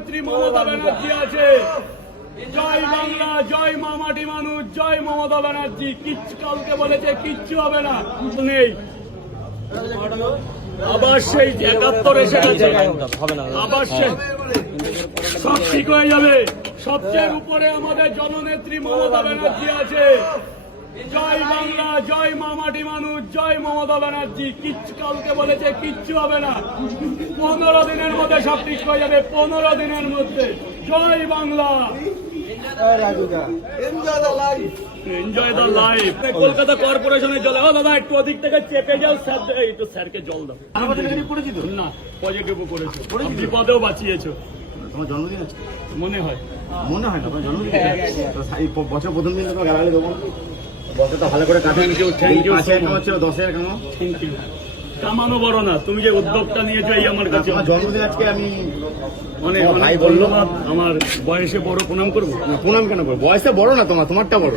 জননেত্রী মমতা ব্যানার্জি আছে। জয় বাংলা, জয় মা মাটি মানুষ, জয় মমতা ব্যানার্জি। কিচ্ছু কালকে বলেছে কিচ্ছু হবে না, নেই। আবার সেই ৭১ এসে গেছে, আবার সব ঠিক হয়ে যাবে। সবচেয়ে উপরে আমাদের জননেত্রী মমতা ব্যানার্জি আছে। জয় বাংলা, জয় মা মাটি মানুষ, জয় মমতা ব্যানার্জি। কিচ্ছু কালকে বলেছে কিচ্ছু হবে না, 15 দিনের মধ্যে সব ঠিক হয়ে যাবে, 15 দিনের মধ্যে। জয় Bangla, enjoy the life. Kolkata কর্পোরেশনের জল। দাদা একটু ওদিক থেকে চেপে যাও, স্যার একটু স্যারকে জল দাও। না, পজিটিভ করেছো, বিপদেও বাঁচিয়েছো। তোমার জন্মদিন আছে মনে হয় না তোমার জন্মদিন? বছর প্রথম দিন তোমার গালাগালি দেবো, বছরটা ভালো করে কাটিয়ে নিচ্ছি। 5,000 কামাচ্ছিল, 10,000 কামাও। Thank you. কামানো বড় না, তুমি যে উদ্যোগটা নিয়েছো এই আমার কাছে। আমার জন্মদিন আজকে আমি মানে ভাই বললো আমার বয়সে বড়, প্রণাম করবো। প্রণাম কেন করবো? বয়সে বড় না তোমারটা বড়।